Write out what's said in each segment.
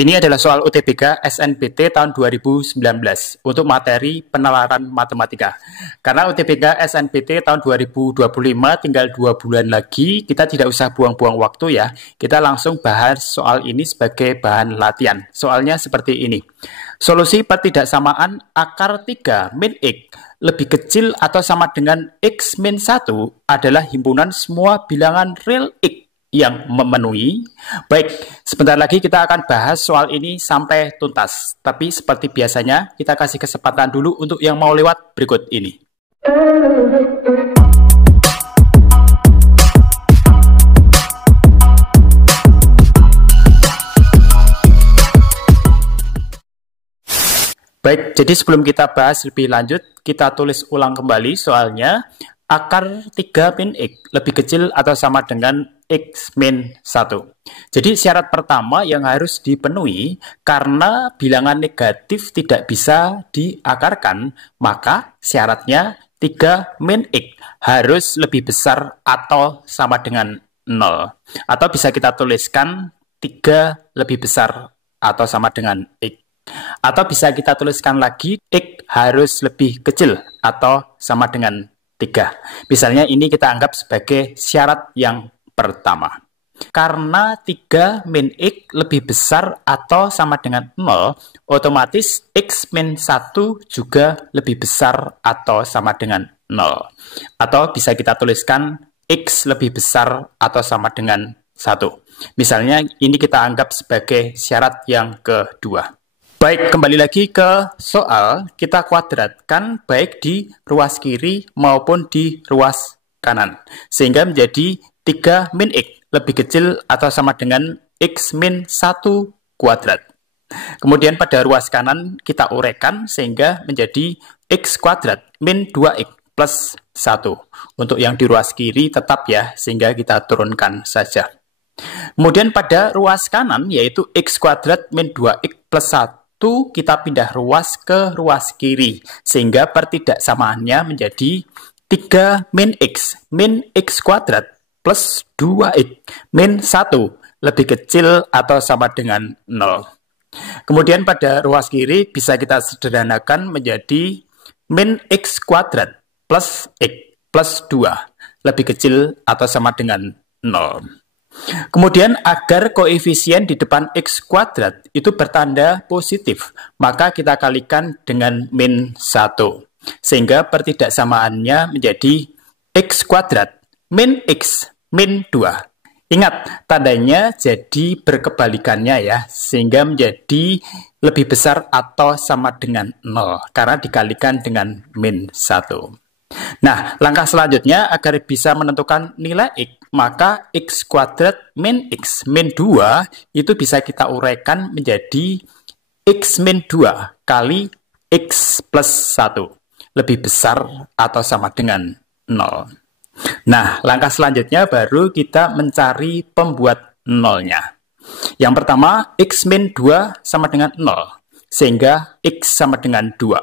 Ini adalah soal UTBK SNBT tahun 2019 untuk materi penalaran matematika. Karena UTBK SNBT tahun 2025 tinggal 2 bulan lagi, kita tidak usah buang-buang waktu ya. Kita langsung bahas soal ini sebagai bahan latihan. Soalnya seperti ini. Solusi pertidaksamaan akar 3 min X lebih kecil atau sama dengan X min 1 adalah himpunan semua bilangan real X yang memenuhi. Baik, sebentar lagi kita akan bahas soal ini sampai tuntas. Tapi seperti biasanya, kita kasih kesempatan dulu untuk yang mau lewat berikut ini. Baik, jadi sebelum kita bahas lebih lanjut, kita tulis ulang kembali soalnya. Akar 3 min X lebih kecil atau sama dengan X min 1. Jadi syarat pertama yang harus dipenuhi, karena bilangan negatif tidak bisa diakarkan, maka syaratnya 3 min X harus lebih besar atau sama dengan 0. Atau bisa kita tuliskan 3 lebih besar atau sama dengan X. Atau bisa kita tuliskan lagi, X harus lebih kecil atau sama dengan 3. Misalnya ini kita anggap sebagai syarat yang pertama. Karena 3 min X lebih besar atau sama dengan 0, otomatis X min 1 juga lebih besar atau sama dengan 0. Atau bisa kita tuliskan X lebih besar atau sama dengan 1. Misalnya ini kita anggap sebagai syarat yang kedua. Baik, kembali lagi ke soal, kita kuadratkan baik di ruas kiri maupun di ruas kanan. Sehingga menjadi 3 min X lebih kecil atau sama dengan X min 1 kuadrat. Kemudian pada ruas kanan kita uraikan sehingga menjadi X kuadrat min 2X plus 1. Untuk yang di ruas kiri tetap ya, sehingga kita turunkan saja. Kemudian pada ruas kanan yaitu X kuadrat min 2X plus 1. Kita pindah ruas ke ruas kiri, sehingga pertidaksamaannya menjadi 3 min X kuadrat plus 2X min 1 lebih kecil atau sama dengan 0. Kemudian pada ruas kiri bisa kita sederhanakan menjadi min X kuadrat plus X plus 2 lebih kecil atau sama dengan 0. Kemudian agar koefisien di depan X kuadrat itu bertanda positif, maka kita kalikan dengan min 1. Sehingga pertidaksamaannya menjadi X kuadrat min X min 2. Ingat, tandanya jadi berkebalikannya ya, sehingga menjadi lebih besar atau sama dengan 0, karena dikalikan dengan min 1. Nah, langkah selanjutnya agar bisa menentukan nilai X, maka X kuadrat min X min 2 itu bisa kita uraikan menjadi X min 2 kali X plus 1 lebih besar atau sama dengan 0. Nah, langkah selanjutnya baru kita mencari pembuat nolnya. Yang pertama, X min 2 sama dengan 0, sehingga X sama dengan 2.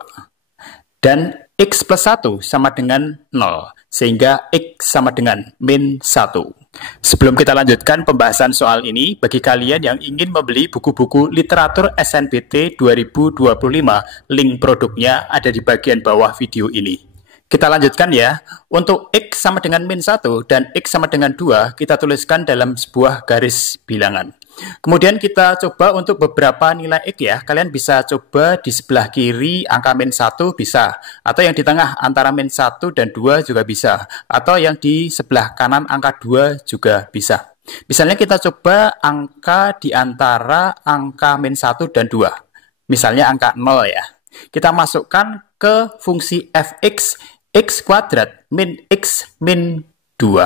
Dan X plus 1 sama dengan 0, sehingga X sama dengan min 1. Sebelum kita lanjutkan pembahasan soal ini, bagi kalian yang ingin membeli buku-buku literatur SNBT 2025, link produknya ada di bagian bawah video ini. Kita lanjutkan ya. Untuk X sama dengan min 1 dan X sama dengan 2, kita tuliskan dalam sebuah garis bilangan. Kemudian kita coba untuk beberapa nilai X ya. Kalian bisa coba di sebelah kiri angka min 1 bisa. Atau yang di tengah antara min 1 dan 2 juga bisa. Atau yang di sebelah kanan angka 2 juga bisa. Misalnya kita coba angka di antara angka min 1 dan 2. Misalnya angka 0 ya. Kita masukkan ke fungsi fx X kuadrat min X min 2.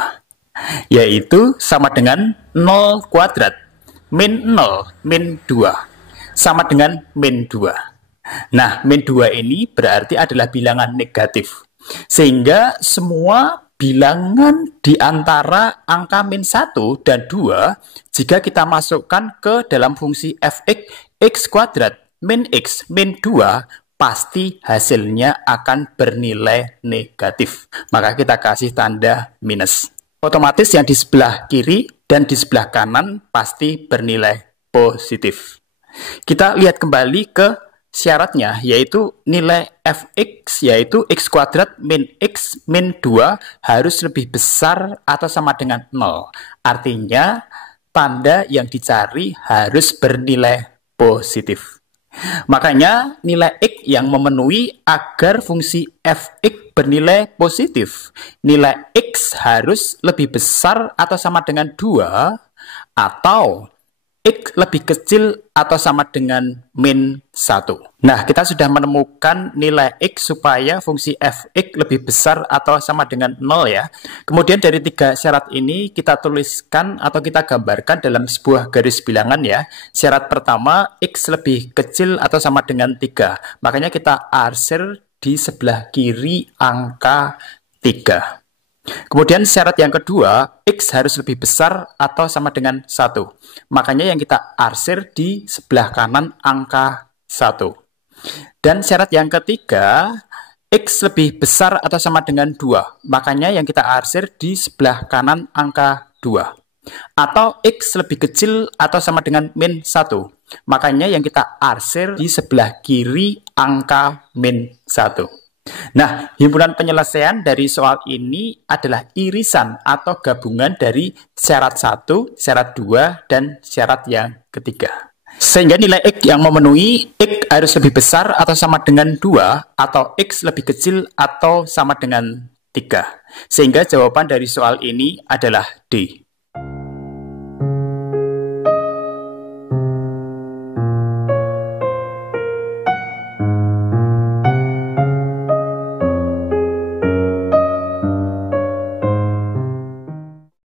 Yaitu sama dengan 0 kuadrat min 0 min 2 sama dengan min 2. Nah, min 2 ini berarti adalah bilangan negatif. Sehingga semua bilangan di antara angka min 1 dan 2, jika kita masukkan ke dalam fungsi fx X kuadrat min X min 2, pasti hasilnya akan bernilai negatif. Maka kita kasih tanda minus. Otomatis yang di sebelah kiri dan di sebelah kanan pasti bernilai positif. Kita lihat kembali ke syaratnya, yaitu nilai fx, yaitu x kuadrat min x min 2 harus lebih besar atau sama dengan 0. Artinya, tanda yang dicari harus bernilai positif. Makanya, nilai x yang memenuhi agar fungsi fx bernilai positif. Nilai x harus lebih besar atau sama dengan 2, atau X lebih kecil atau sama dengan min 1. Nah, kita sudah menemukan nilai X supaya fungsi fx lebih besar atau sama dengan 0 ya. Kemudian dari 3 syarat ini kita tuliskan atau kita gambarkan dalam sebuah garis bilangan ya. Syarat pertama, X lebih kecil atau sama dengan 3. Makanya kita arsir di sebelah kiri angka 3. Kemudian syarat yang kedua, X harus lebih besar atau sama dengan 1. Makanya yang kita arsir di sebelah kanan angka 1. Dan syarat yang ketiga, X lebih besar atau sama dengan 2. Makanya yang kita arsir di sebelah kanan angka 2. Atau X lebih kecil atau sama dengan min 1. Makanya yang kita arsir di sebelah kiri angka min 1. Nah, himpunan penyelesaian dari soal ini adalah irisan atau gabungan dari syarat 1, syarat 2, dan syarat yang ketiga. Sehingga nilai X yang memenuhi X harus lebih besar atau sama dengan 2, atau X lebih kecil atau sama dengan 3. Sehingga jawaban dari soal ini adalah D.